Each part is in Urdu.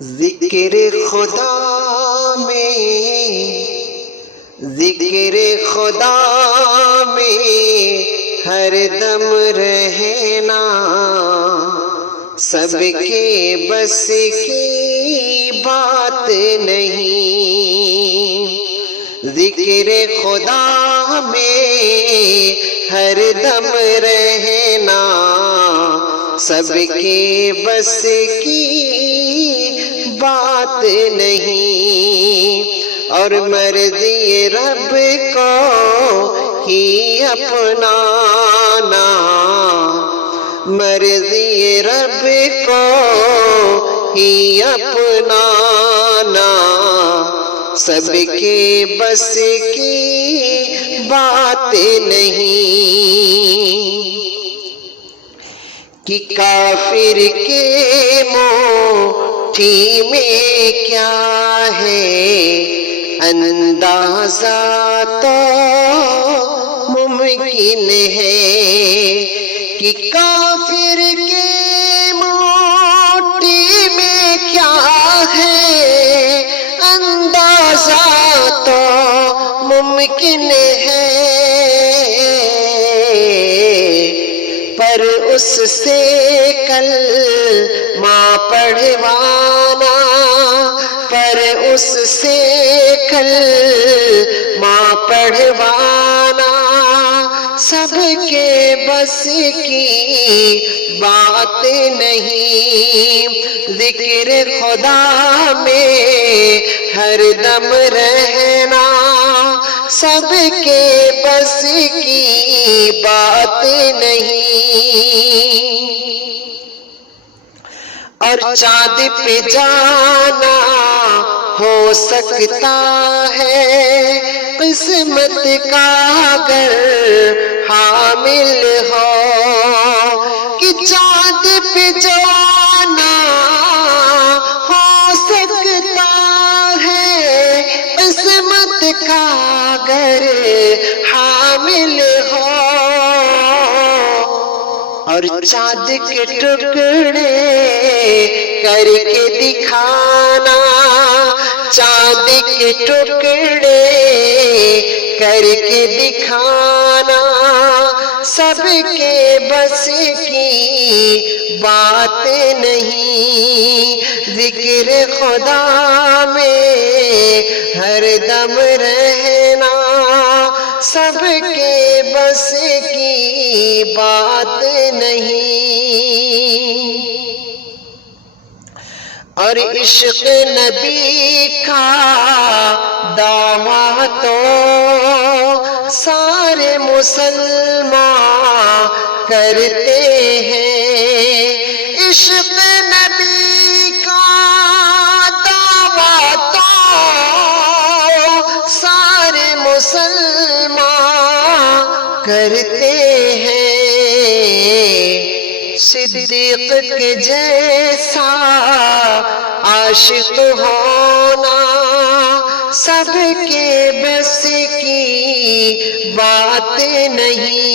ذکر خدا میں، ذکر خدا میں ہر دم رہنا، سب کے بس کی بات نہیں۔ ذکر خدا میں ہر دم رہنا، سب کے بس کی بات نہیں۔ اور مرضی رب کو ہی اپنانا، مرضی رب کو ہی اپنانا، سب کے بس کی بات نہیں۔ کہ کافر کے مٹھی میں کیا ہے، اندازہ تو ممکن ہے۔ کہ کافر کے مٹھی میں کیا ہے، اندازہ تو ممکن ہے، پر اس سے کلمہ پڑھوانا، پر اس سے کلمہ پڑھوانا، سب کے بس کی بات نہیں۔ ذکر خدا میں ہر دم رہنا، سب کے بس کی بات نہیں۔ اور چاند پہ جانا ہو سکتا ہے، قسمت کا اگر حامل ہو۔ کہ چاند پہ جانا ہو سکتا ہے، قسمت کا اگر حامل ہو۔ اور چاند کے ٹکڑے کر کے دکھانا، چاند کے ٹکڑے کر کے دکھانا، سب کے بس کی بات نہیں۔ ذکر خدا میں ہر دم رہنا، سب کے بس کی بات نہیں۔ اور عشق نبی کا دعویٰ تو سارے مسلمان کرتے ہیں۔ عشق نبی کا دعویٰ تو سارے مسلمان کرتے ہیں۔ صدیق کے جیسا عاشق ہونا، سب کے بس کی بات نہیں۔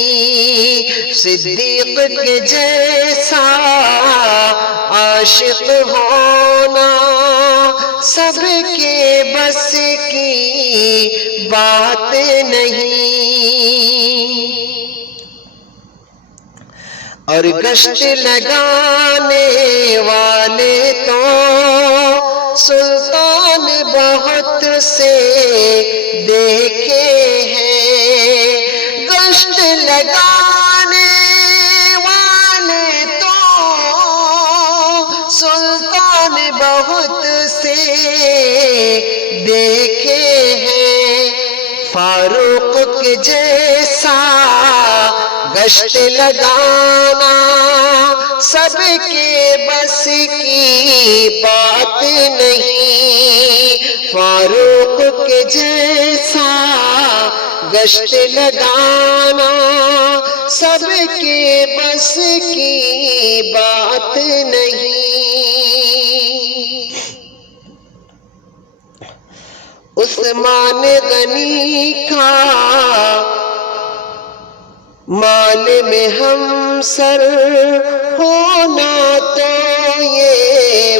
صدیق کے جیسا عاشق ہونا، سب کے بس کی بات نہیں۔ اور گشت لگانے والے تو سلطان بہت سے دیکھے ہیں۔ گشت لگانے والے تو سلطان بہت سے دیکھے ہیں۔ فاروق کے جیسا گشت لگانا، سب کے بس کی بات نہیں۔ فاروق کے جیسا گشت لگانا، سب کے بس کی بات نہیں۔ عثمان غنی کا مال میں ہم سر ہونا تو یہ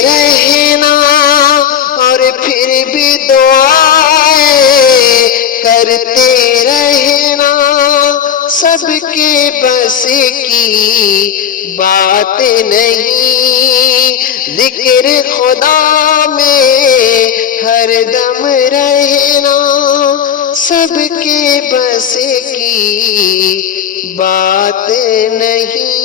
رہنا اور پھر بھی دعائیں کرتے رہنا، سب کے بس کی بات نہیں، ذکر خدا میں ہر دم رہنا، سب کے بس کی بات نہیں۔